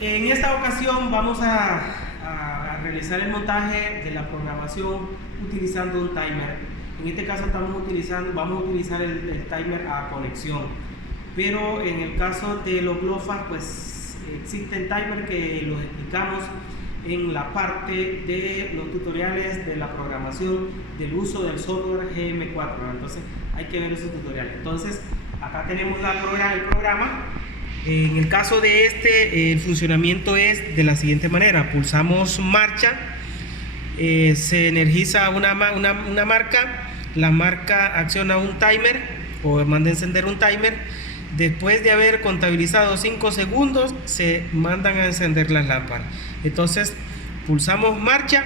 En esta ocasión vamos a realizar el montaje de la programación utilizando un timer. En este caso vamos a utilizar el timer a conexión, pero en el caso de los GloFast pues existen timers que los explicamos en la parte de los tutoriales de la programación del uso del software GM4, entonces hay que ver esos tutoriales. Entonces acá tenemos el programa. En el caso de el funcionamiento es de la siguiente manera: pulsamos marcha, se energiza una marca, la marca acciona un timer o manda a encender un timer. Después de haber contabilizado 5 segundos se mandan a encender las lámparas. Entonces pulsamos marcha,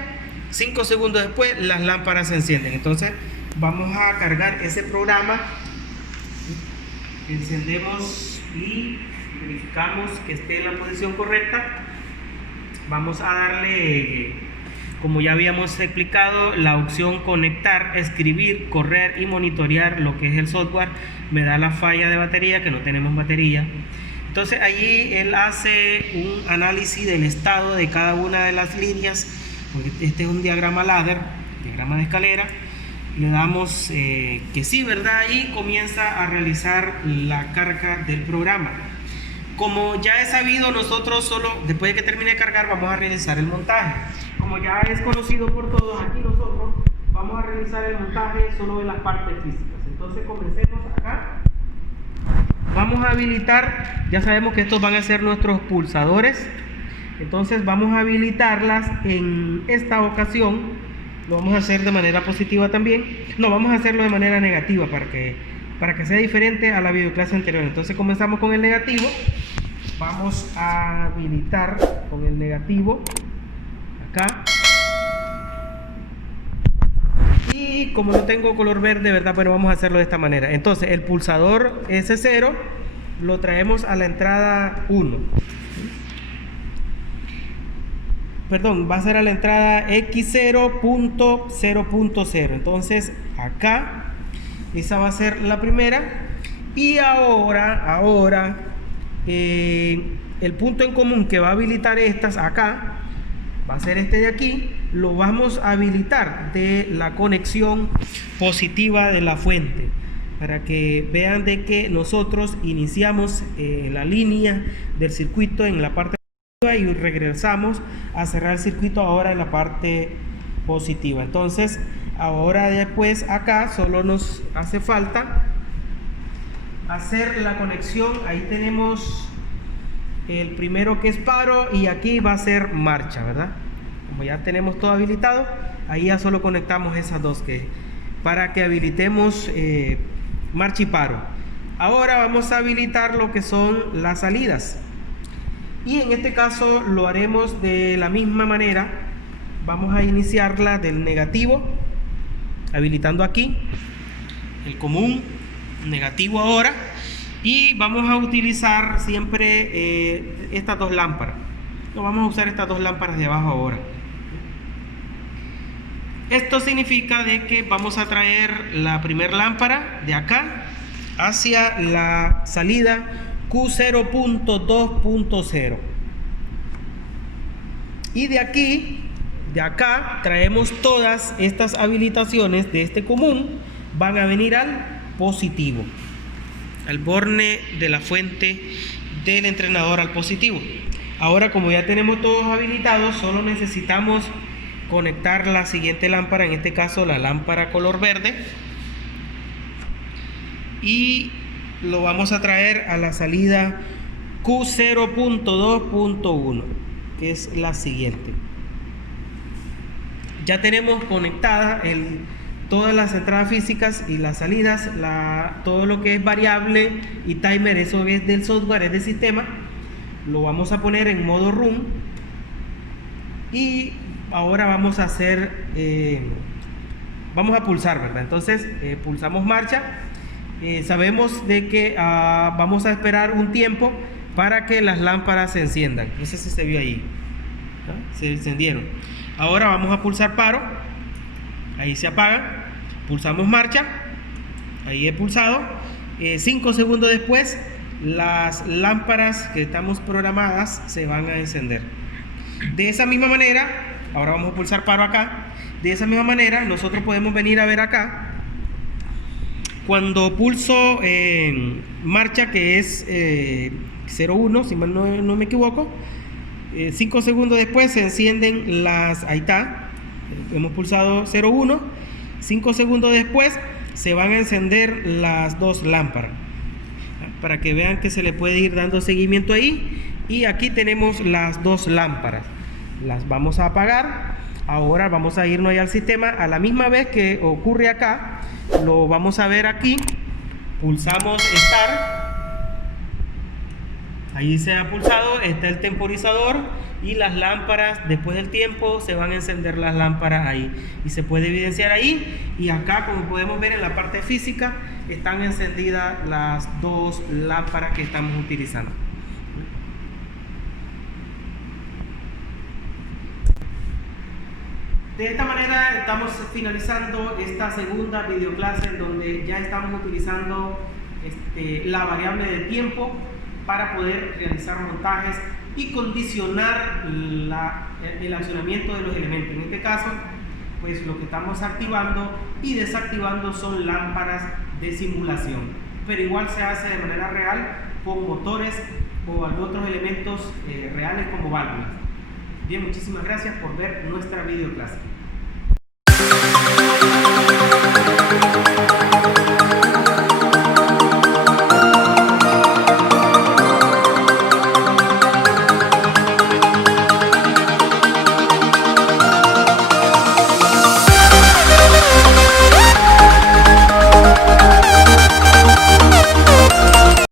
5 segundos después las lámparas se encienden. Entonces vamos a cargar ese programa, encendemos y verificamos que esté en la posición correcta. Vamos a darle, como ya habíamos explicado, la opción conectar, escribir, correr y monitorear lo que es el software. Me da la falla de batería, que no tenemos batería. Entonces allí él hace un análisis del estado de cada una de las líneas, porque este es un diagrama ladder, diagrama de escalera. Le damos que sí, ¿verdad? Y comienza a realizar la carga del programa. Como ya es sabido, nosotros solo después de que termine de cargar vamos a realizar el montaje. Como ya es conocido por todos, aquí nosotros vamos a realizar el montaje solo de las partes físicas. Entonces comencemos acá. Vamos a habilitar, ya sabemos que estos van a ser nuestros pulsadores. Entonces vamos a habilitarlas en esta ocasión. Lo vamos a hacer de manera positiva también. No, vamos a hacerlo de manera negativa para que sea diferente a la videoclase anterior. Entonces comenzamos con el negativo. Vamos a habilitar con el negativo acá. Y como no tengo color verde, ¿verdad? Bueno, vamos a hacerlo de esta manera. Entonces el pulsador S0 lo traemos a la entrada 1. Perdón, va a ser a la entrada X0.0.0. Entonces acá esa va a ser la primera. Y ahora el punto en común que va a habilitar estas acá va a ser este de aquí. Lo vamos a habilitar de la conexión positiva de la fuente, para que vean de que nosotros iniciamos la línea del circuito en la parte positiva y regresamos a cerrar el circuito ahora en la parte positiva. Entonces ahora después acá solo nos hace falta hacer la conexión. Ahí tenemos el primero que es paro y aquí va a ser marcha, ¿verdad? Como ya tenemos todo habilitado, ahí ya solo conectamos esas dos para que habilitemos marcha y paro. Ahora vamos a habilitar lo que son las salidas, y en este caso lo haremos de la misma manera. Vamos a iniciarla del negativo, habilitando aquí el común, negativo ahora, y vamos a utilizar siempre estas dos lámparas. No, vamos a usar estas dos lámparas de abajo ahora. Esto significa de que vamos a traer la primera lámpara de acá hacia la salida Q0.2.0, y de acá traemos todas estas habilitaciones de este común, van a venir al positivo, al borne de la fuente del entrenador al positivo. Ahora, como ya tenemos todos habilitados, solo necesitamos conectar la siguiente lámpara, en este caso la lámpara color verde, y lo vamos a traer a la salida Q0.2.1, que es la siguiente. Ya tenemos conectada todas las entradas físicas y las salidas, todo lo que es variable y timer, eso es del software, es del sistema. Lo vamos a poner en modo run, y ahora vamos a hacer vamos a pulsar, ¿verdad? Entonces pulsamos marcha. Sabemos de que vamos a esperar un tiempo para que las lámparas se enciendan. No sé si se vio ahí, ¿no? Se encendieron. Ahora vamos a pulsar paro, ahí se apaga. Pulsamos marcha, ahí he pulsado. 5 segundos después las lámparas que estamos programadas se van a encender. De esa misma manera, ahora vamos a pulsar paro acá. De esa misma manera, nosotros podemos venir a ver acá. Cuando pulso marcha, que es 01, si mal no me equivoco, 5 segundos después se encienden las... Ahí está, hemos pulsado 01. 5 segundos después se van a encender las dos lámparas, para que vean que se le puede ir dando seguimiento ahí. Y aquí tenemos las dos lámparas, las vamos a apagar. Ahora vamos a irnos ahí al sistema, a la misma vez que ocurre acá, lo vamos a ver aquí. Pulsamos Start, ahí se ha pulsado, está el temporizador y las lámparas, después del tiempo se van a encender las lámparas ahí y se puede evidenciar ahí. Y acá, como podemos ver en la parte física, están encendidas las dos lámparas que estamos utilizando. De esta manera estamos finalizando esta segunda videoclase, en donde ya estamos utilizando la variable de tiempo para poder realizar montajes y condicionar el accionamiento de los elementos. En este caso, pues lo que estamos activando y desactivando son lámparas de simulación, pero igual se hace de manera real con motores o otros elementos reales como válvulas. Bien, muchísimas gracias por ver nuestra videoclase.